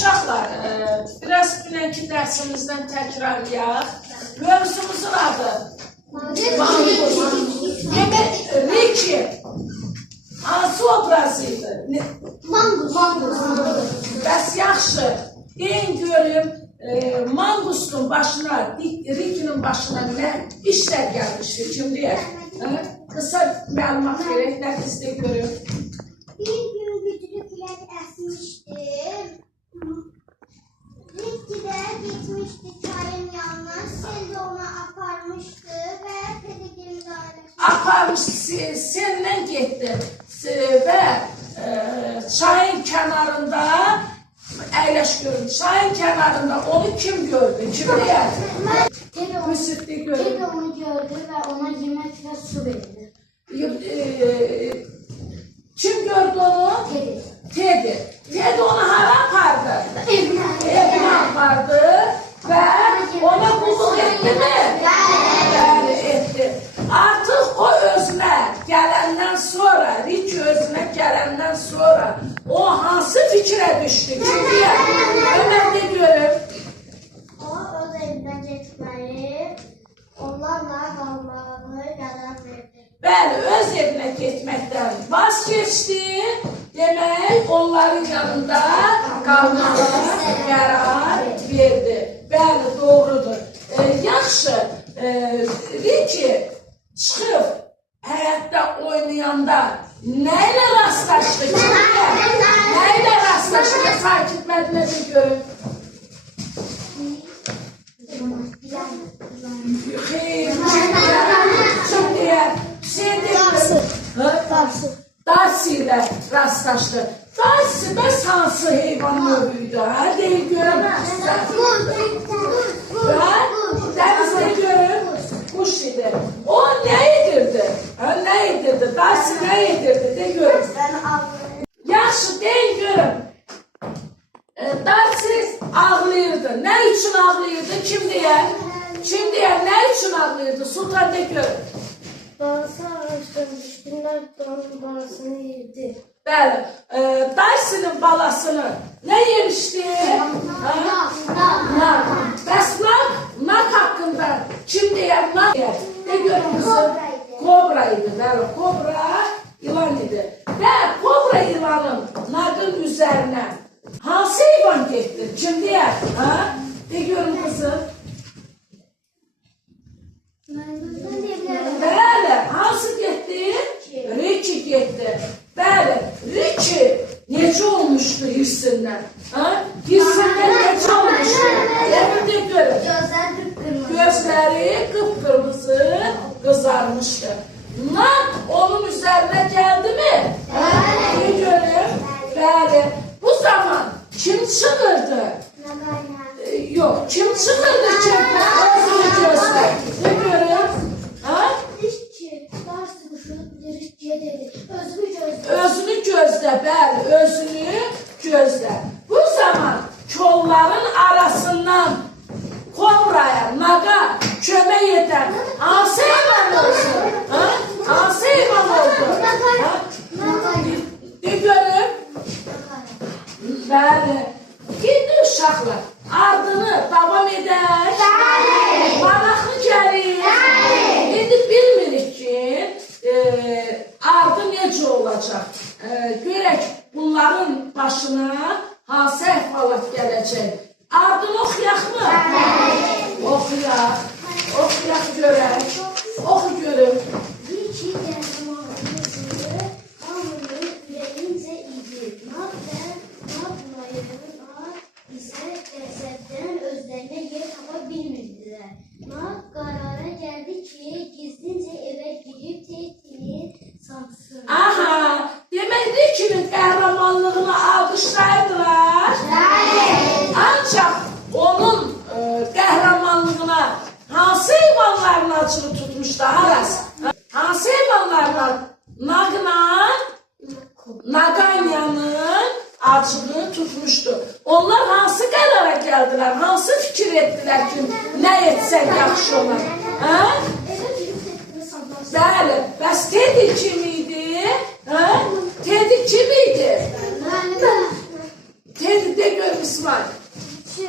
uşaqlar, biraz dünənki dərsimizdən təkrarlayaq. Mövzumuzun adı Mangus. Demək, Ricky hansı obrazıydı? Mangus. Bəs yaxşı, deyin görüm, Mangus'un başına, Ricky'nin başına nə işlər gəlmişdi? Kim deyək? Qısa məlumat verək, nəfisdə görüm. Bir gün güclü külək əsmişdi. Ricky de gitmişti çayın yanına. Sel de onu aparmıştı ve Teddy'nin dairesi. Aparmış, senden getdi və çayın kənarında, əyləş görün, çayın kənarında onu kim gördü? Kim deyər? Teddy onu gördü ve ona yemek ve su verdi. Kim gördü onu? Teddy. Teddy onu hara apardı? Evine apardı ve ona qulluq etdi mi? Bəli, etdi. Artıq o özünə gələndən sonra, Ricky özünə gələndən sonra o hansı fikrə düşdü? Kim deyər? Ömər de görüm. O öz evindən getməyi, onlarla qalmağını qərar verdi. Bəli, öz evinə getməkdən vaz keçdi. Demək, onların yanında qalmağa qərar verdi. Bəli, doğrudur. Yaxşı, Ricky çıxıb həyatda oynayanda nə ilə rastlaşdı? Nə ilə rastlaşdı? Sakit mədlədə görün. Xeyr, kim deyər? Hüseyin deyir. Darsi ilə rastlaşdı. Darsi bəs hansı heyvan növüydü? Deyil görün. Dənizdə görün. Kuş idi. O nə edirdi? Nə edirdi? Darsi nə edirdi? De görün. Yaxşı, deyin görün. Darsi ağlayırdı. Nə üçün ağlayırdı? Kim deyər? Kim deyər? Nə üçün ağlayırdı? Sultan de görün. Balası araşdırmış, günlər onun balasını yedi. Bəli, Darsinin balasını nə yemişdi? Nak. Bəs nak haqqında kim deyər? Nak deyər. De görün kızım. Kobra idi. Bəli, kobra ilan idi. Və kobra ilanın naqın üzərinə hansı heyvan getdi? Kim deyər? De görün kızım. Bəli, hansı getdi? Ricky getdi. Bəli, Ricky necə olmuşdu hirsindən? Hirsindən necə olmuşdu? Evində görün. Gözləri qıpqırmızı qızarmışdı. Nak onun üzərinə gəldi mi? Bəli. Görün. Bəli. Bu zaman kim çıxırdı? Yox, kim çıxırdı ki? Özünü gözlər. Ne görün? Özünü gözlə, bəli, özünü gözlə. Bu zaman kolların arasından kobraya, naqa kömək edən hansı heyvan oldu? Hansı heyvan oldu? De görün. Bəli. İndi uşaqlar ardını davam edək. Maraqlı gəlir. İndi bilmirik ki, ardı necə olacaq? Görək bunların başına hansı əhvalat gələcək? Ardını oxuyaq mı? Oxuyaq. Oxuyaq görək. Oxu görüm. Ricky qəhrəmanlığı hamının ürəyincə idi. Nak və Naklayırlar isə qəzəbdən özlərinə yer tapa bilmirdilər. Nak qərara gəldi ki, gizlincə evə girib Teddy'nin sansın. Aha, demək Ricky'nin qəhrəmanlığını alqışlayırdılar. Ancaq onun qəhrəmanlığına hansı heyvanların acını tutmuşdu? Hansı heyvanlarla? Naganyanın acını tutmuşdu. Onlar hansı qərara gəldilər? Hansı fikir etdilər ki, nə etsək yaxşı olar? Bəli, bəs Teddy kim idi? Teddy kim idi? Teddy de gör, İsmail? Şey,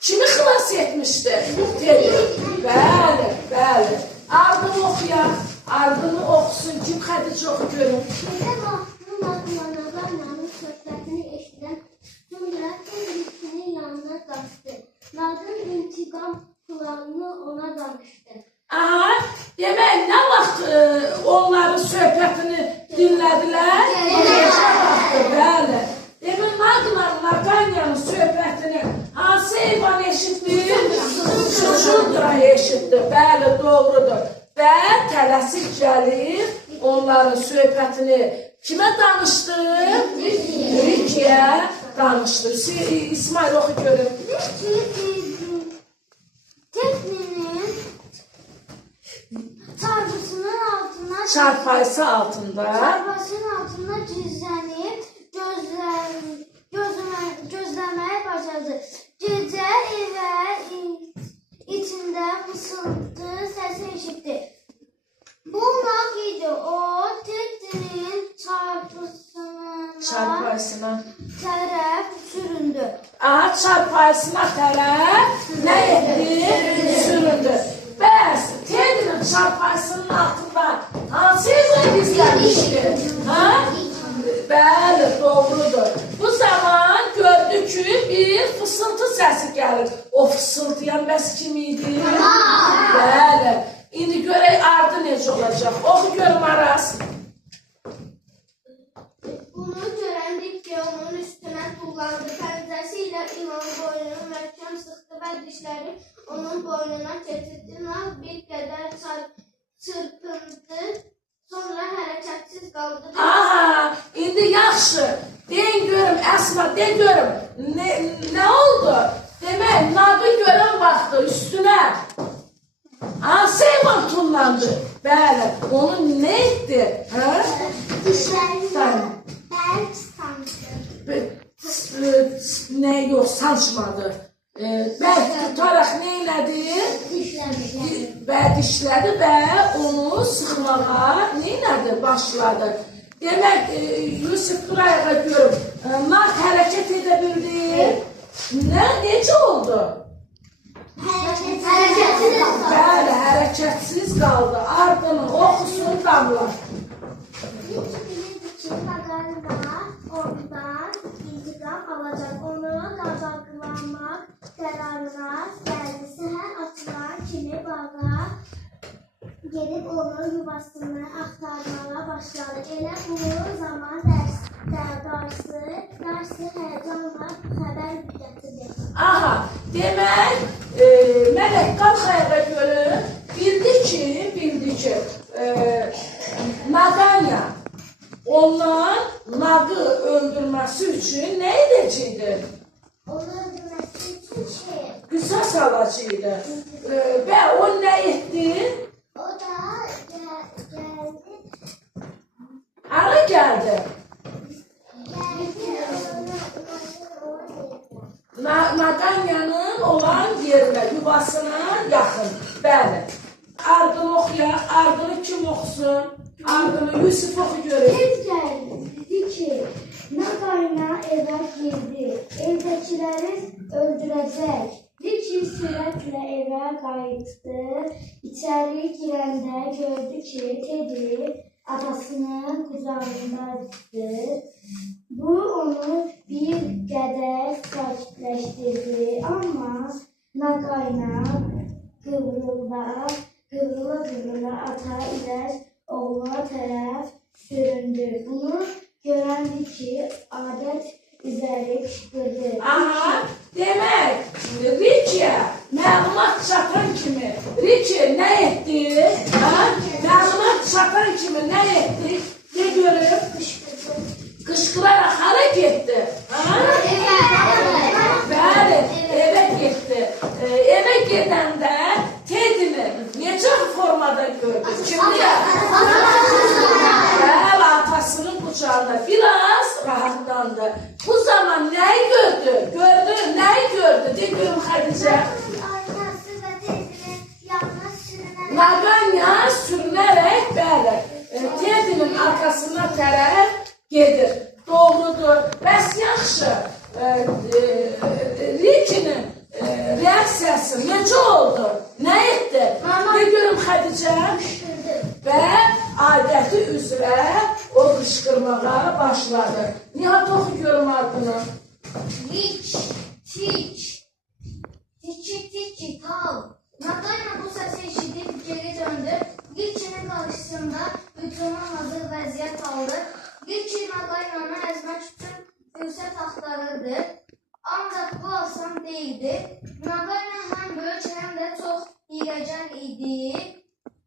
Kimi xilas etmişdi? Teddy. Bəli, bəli. Ardını oxuya, ardını oxusun, kim Xədicə oxu görün. Birdən vaxtı Nadanyanın söhbətini eşidən sonra tezlikinin yanına qaçdı. Nadın intiqam planını ona danışdı. Aha, demək, nə vaxt onların söhbətini dinlədilər? Gecə vaxtı, bəli. Demək, Nadanyanın söhbətini hansı heyvan eşitdi? Şuşurdura eşitdi, bəli, doğrudur. Və tələsik gəlib onların söhbətini kimə danışdı? Rikiyə danışdı. İsmail oxu görün. Teddy'nin Çarpayısı altında gizlənib gözləməyə başladı. Gecə evə içində fısıltı səsi eşitdi. Bu naq idi. O Teddy'nin çarpayısına tərəf süründü. Aha, çarpayısına tərəf nə etdi? Süründü. Bəs Teddy'nin çarpayısının altında hansı heyvan gizlənmişdi? Ha? Bəli, doğrudur. Bu zaman gördü ki, bir fısıltı səsi gəlir. O fısıltıyan bəs kim idi? Bəli. İndi görək ardı necə olacaq. Oxu görüm Aras. Bunu görən Ricky onun üstünə tullandı. Pəncəsi ilə İlanın boynunu möhkəm sıxdı və dişləri onun boynuna keçirdi. Naz bir qədər çırpındı. Sonra hərəkətsiz qaldı. Aha, indi yaxşı. Deyin görüm, Əsma, de görüm. Nə oldu? Demək, nadı görən vaxtı üstünə hansı heyvan tullandı? Bəli, onu nə etdi? Dişlərini bərk sancdı. Nə yox, sancmadı. Bəlkə tutaraq nə elədi? Dişlədi və onu sıxmağa nə elədi? Başladı. Demək, Yusuf buraya görüm. Nar hərəkət edə bildi. Necə oldu? Hərəkətsiz qaldı. Bəli, hərəkətsiz qaldı. Ardını oxusun damla. Ondan intiqam alacaq. Onu qabaqlamaq qərarına gəldi. Səhər açılan kimi bağa gedib onun yuvasını axtarmağa başladı. Elə bu zaman Darcy həyəcanla xəbər gətirdi. Aha, demək, Mələk qalxaya görün, bildi ki, Nadanya ondan Nadı öldürməsi üçün nə edəcəkdir? Onu öldürməsi üçün Qisas alacaqdı. Və o nə etdi? o da gəldi. Hara gəldi? Nadanyanın olan yerinə, yuvasına yaxın. Bəli. Ardını oxuya, ardını kim oxusun? Ardını Yusuf oxu görür. Tez gəldi, dedi ki, Nadanya evə girdi, evdəkiləri öldürəcək. Ricky sürətlə evə qayıtdı, içəri girəndə gördü ki, Teddy atasının qucağındadır. Bu onu bir qədər sakitləşdirdi, amma Nadanya qıvrıla ata ilə oğluna tərəf süründü. Bunu görən Ricky adət üzəri qışqırdı. Aha, demək, Ricky'yə məlumat çatan kimi Ricky nə etdi? Məlumat çatan kimi nə etdi? De görüb, qışqıraraq hara getdi? Bəli, evə getdi. Evə gedəndə Teddy'ni necə formada gördü? Kimdə? Bəli, atasının qucağında biraz rahatlandı. Bu zaman nəyi gördü? Nəyi gördü? De görüm Xədicə. Aynası və Teddy'nin yanına sürünərək. Nadanya sürünərək, bəli, Teddy'nin arkasına tərəf gedir. Doğrudur. Rikinin reaksiyası necə oldu? Nə etdi? Ne görüm Xədicə? Və adəti üzrə o qışqırmağa başladı. Nihat oxu görüm ardını. Hiç, hiç, tiki tal. Natalya bu sesi eşidip geri döndü. Gülçin'in karşısında hücuma hazır vəziyyət aldı. Gülçin Natalya'nı əzmək üçün fürsət axtarırdı. Ancaq bu asan değildi. Natalya həm böyük həm də çox hiyləgər idi.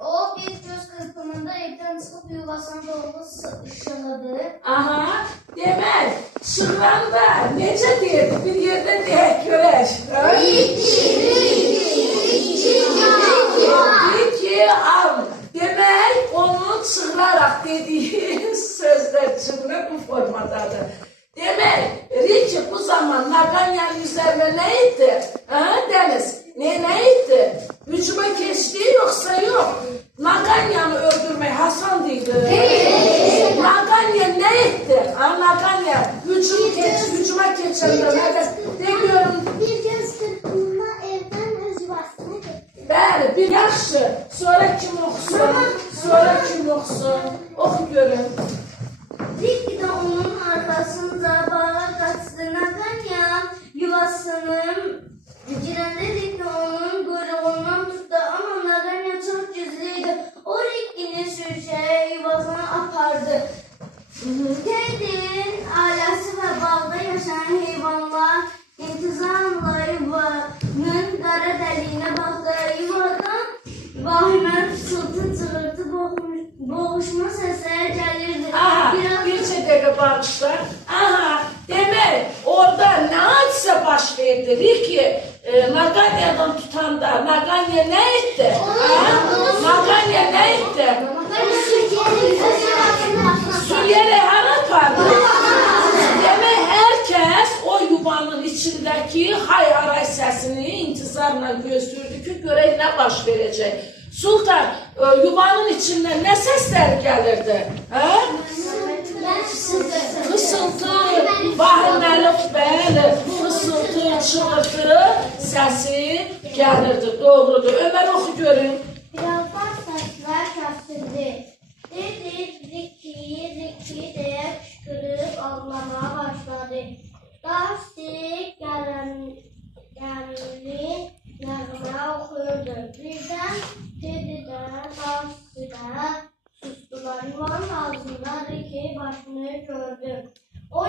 O bir göz kırpımında evdən çıxıb yuvasına doğru ışıladı. Aha, demək, şırranda necə deyirdi? Bir yerdə deyək görək. Riki, al. Demək, onun çığıraraq dediği sözlər cümlə bu formadadır. Demək, Riki bu zaman Naganyanın üzerine ne etti? Ha, Deniz, ne etti? Hücuma geçti yoksa yok. Naganyanı öldürmek Hasan değildi. Naganya ne etti? Ha, Naganya hücuma geçenler demiyorum. Bir göz kırpımında evden öz yuvasına gitti. Bəli, bir yaxşı. Sonra kim oxusun? Sonra kim oxusun? Oxu görün. Riki de onun arkasında bağa kaçtı. Naganya yuvasının girende Riki onun kuyruğundan tuttu ama Naganya çok güçlüydü. O Riki'ni sürüşe yuvasına apardı. Ted'in ailesi ve bağda yaşayan hayvanlar intizamla yuvanın kara deliğine baktı. Yuvadan vahime fısıltı çığırtı boğuşma sesleri gelirdi. Aha, bir dəqiqə bağışla. Aha, demək, orada nə hadisə baş verdi? Riki Naganyadan tutanda Naganya nə etdi? Naganya nə etdi? Suyerek hara apardı? Demək, herkes o yuvanın içindeki hay-haray sesini intizarla gözlürdü ki, görək nə baş verəcək. Sultan, yuvanın içinden ne sesler gelirdi? Ha? Fısıltı, vahiməli, bəli, fısıltı, çığırtı sesi gelirdi, doğrudur. Ömer oxu görün. Birazdan sesler kesildi. Riki diye kışkırıp ağlamaya başladı. Darcy gelini nağmaya okuyordu. Birden Teddy'den Darcy'den sustular. Yuvanın ağzında Ricky başını gördü. O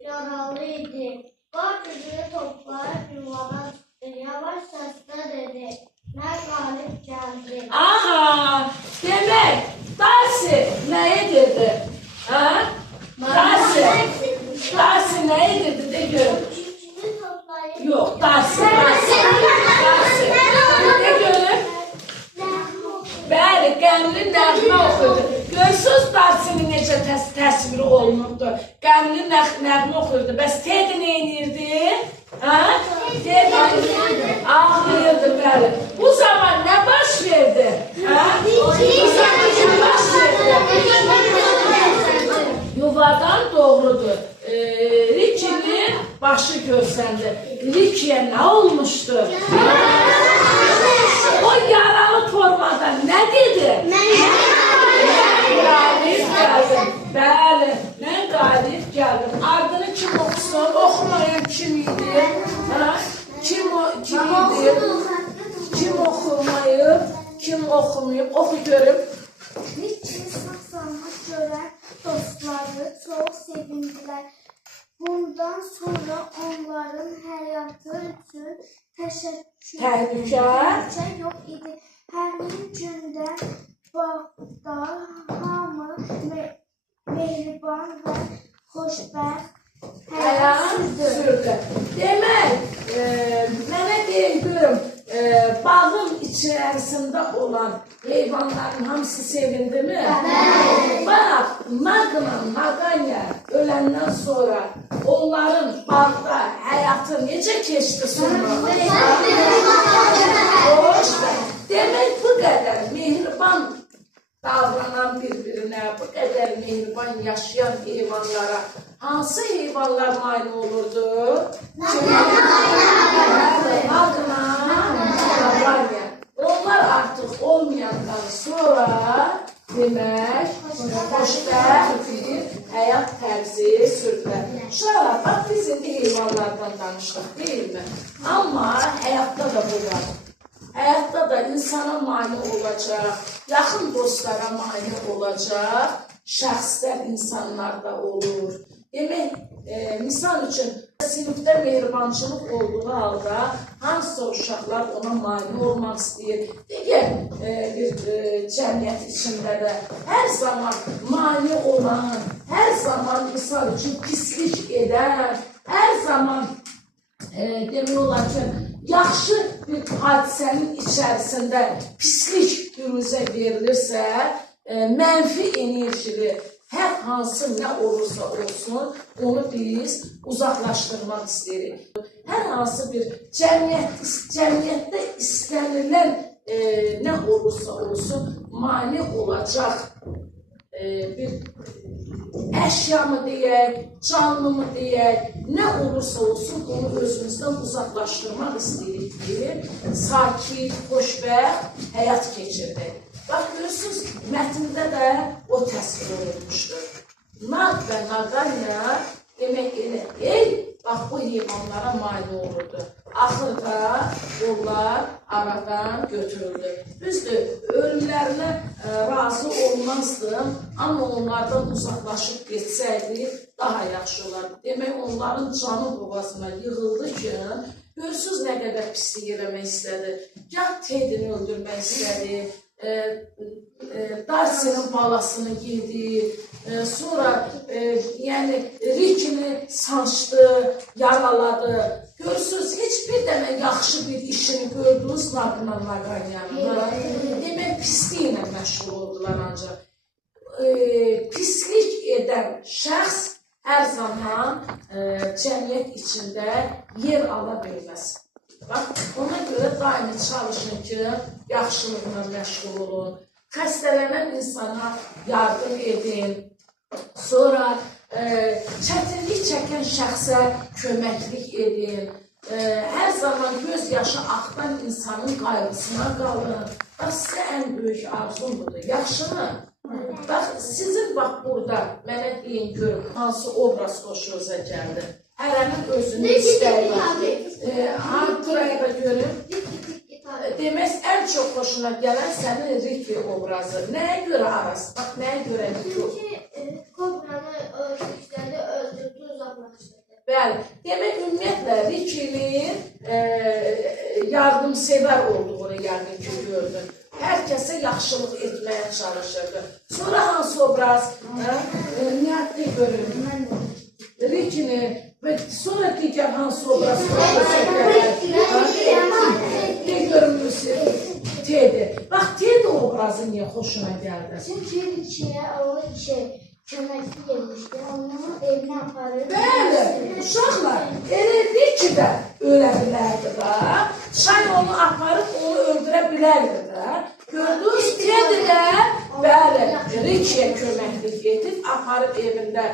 yaralıydı. Barcığı toplayıp yuvadan çıktı. Yavaş sesle dedi. Ne galip geldi. Aha, demek Darcy neye dedi? Ha? Darcy neye dedi de görün. Yok, Darcy. Ne görün? Bəli, qəmli nəğmə oxuydu. Görsünüz Darcy'nin necə təsviri olunubdu. Qəmli nəğmə oxuydu. Bəs Teddy nə edirdi? Ha? Teddy ağlayırdı, bəli. Bu zaman nə baş verdi? Ha? Bu zaman nə baş verdi? Yuvadan doğrudur. Ricky'nin başı görsəndi. Ricky'ye nə olmuşdu? O yaralı formada nə dedi? Mən qalib gəldim. Bəli, mən qalib gəldim. Ardını kim oxusun? Oxumayan kim idi? Ha? Kim idi? Kim oxumayıb? Kim oxumayıb? Oxu görüm. Richie sağ-salamat görən dostları çox sevindiler. Bundan sonra onların həyatı üçün təhlükə yox idi. Həmin gündən bağda hamı mehriban və xoşbəxt həyat sürdü. Demək, mənə deyin görüm, bağın içərisində olan heyvanların hamısı sevindi mi? Bax, Naganya öləndən sonra onların bağda həyatı necə keçdi sonra? Hoş, demək bu qədər mehriban davranan bir-birinə, bu qədər mehriban yaşayan heyvanlara hansı heyvanlar mane olurdu? Naqanya. Onlar artıq olmayandan sonra demək, xoşbəxt bir həyat tərzi sürdülər. Uşaqlar, bax biz indi heyvanlardan danışdıq, deyilmi? Amma həyatda da bu var. Həyatda da insana mane olacaq, yaxın dostlara mane olacaq, şəxslər insanlarda olur. Demək, misal üçün, sinifdə mehribançılıq olduğu halda hansısa uşaqlar ona mane olmaq istəyir. Digər bir cəmiyyət içində də hər zaman mane olan, hər zaman misal üçün pislik edən, hər zaman demək olar ki, yaxşı bir hadisənin içərisində pislik büruzə verilirsə, mənfi enerjili hər hansı nə olursa olsun, onu biz uzaqlaşdırmaq istəyirik. Hər hansı bir cəmiyyətdə istənilən nə olursa olsun, mane olacaq bir əşyamı deyək, canlımı deyək, nə olursa olsun, onu özümüzdən uzaqlaşdırmaq istəyirik ki, sakit, xoşbəxt həyat keçirdik. Bax, görürsünüz, mətndə də o təsvir olunmuşdur. Naq və naqanya demək elə, bax, bu heyvanlara mane olurdu. Axırda onlar aradan götürüldü. Düzdür, ölümlərinə razı olmazdım, amma onlardan uzaqlaşıb geçsəydi daha yaxşı olardı. Demək, onların canı boğazına yığıldı ki, görürsünüz nə qədər pislik eləmək istədi. Gah Tedini öldürmək istədi, Darcy'nin balasını yedi, sonra yəni Ricky'ni sancdı, yaraladı. Görürsünüz, heç bir dənə yaxşı bir işini gördünüz Naqanyanın. Demək, pisliklə məşğul oldular ancaq. Pislik edən şəxs hər zaman cəmiyyət içində yer ala bilməz. Bax, ona görə daimi çalışın ki, yaxşılıqla məşğul olun, xəstələnən insana yardım edin, sonra çətinlik çəkən şəxsə köməklik edin, hər zaman göz yaşı axtan insanın qayğısına qalın. Bax, sizə ən böyük arzum budur, yaxşımı? Bax, sizin bax burada mənə deyin görüm, hansı obraz xoşunuza gəldi? Hərənin özünü istəyi var. Buraya da görün. Demək, ən çox xoşuna gələn sənin Ricky obrazı. Nəyə görə Aras? Bax, nəyə görə Ricky? Çünki kobranı işlədi, öldürdü, uzaqlaşdırdı. Bəli. Demək, ümumiyyətlə Ricky'nin yardımsevər olduğunu yəqin ki, gördün. Hər kəsə yaxşılıq etməyə çalışırdı. Sonra hansı obraz? Niyyətli görün. Ricky'nin və sonra digər hansı obraz ne görünmürsün? Teddy. Bax, Teddy obrazı niyə xoşuna gəldi? Çünki Ricky'yə o köməkli gelmişdi, onun evinə aparır. Bəli, uşaqlar, elə Ricky də ölə bilərdi da, çay onu aparıb, onu öldürə bilərdi da. Gördünüz, Teddy də, bəli, Ricky'yə köməklik edib, aparıb evində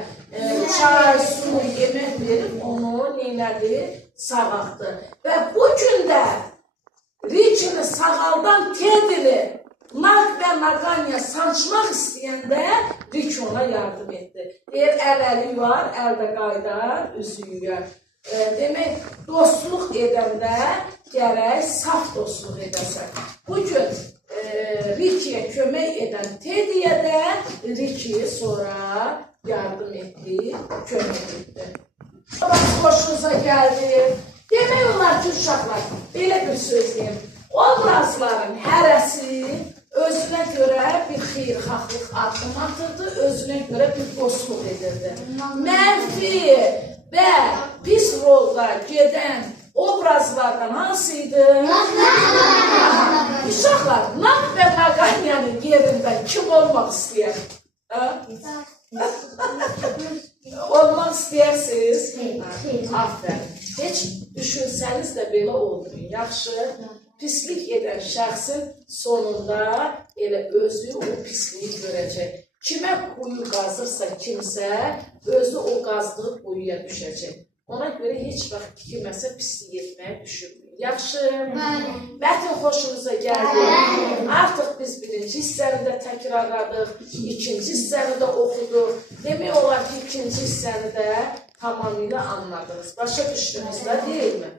çay, su, yemək verib, onu neynədi, sağaltdı. Və bu gün də Ricky'ni sağaldan Teddy'ni Naq və Naqanya sancmaq istəyəndə Ricky ona yardım etdi. Deyir, əl-əli var, əldə qaydar, üzü yuyar. Demək, dostluq edəndə gərək saf dostluq edəsən. Bugün Ricky'yə kömək edən Teddy'yə də Ricky sonra yardım etdi, kömək etdi. Xoşunuza gəldi. Demək olar ki, uşaqlar, belə bir söz deyim. Obrazların hərəsi özünə görə bir xeyirxahlıq addım atırdı, özünə görə bir dostluq edirdi. Mənfi və pis rolda gedən obrazlardan hansıydı? Uşaqlar, Naq və Naqanyanın yerində kim olmaq istəyər? Olmaq istəyirsiniz? Aferin. Heç düşünsəniz də belə olmayın, yaxşı? pislik edən şəxsin sonunda elə özü o pisliyi görəcək. Kimə quyu qazırsa kimsə, özü o qazdığı quyuya düşəcək. Ona görə heç vaxt kiməsə pislik etməyə düşünməyin. Yaxşı? Mətn xoşunuza gəldi. Artıq biz birinci hissəni də təkrarladıq, ikinci hissəni də oxuduq. Demək olar ki, ikinci hissəni də tamamilə anladınız. Başa düşdünüz də, deyilmi?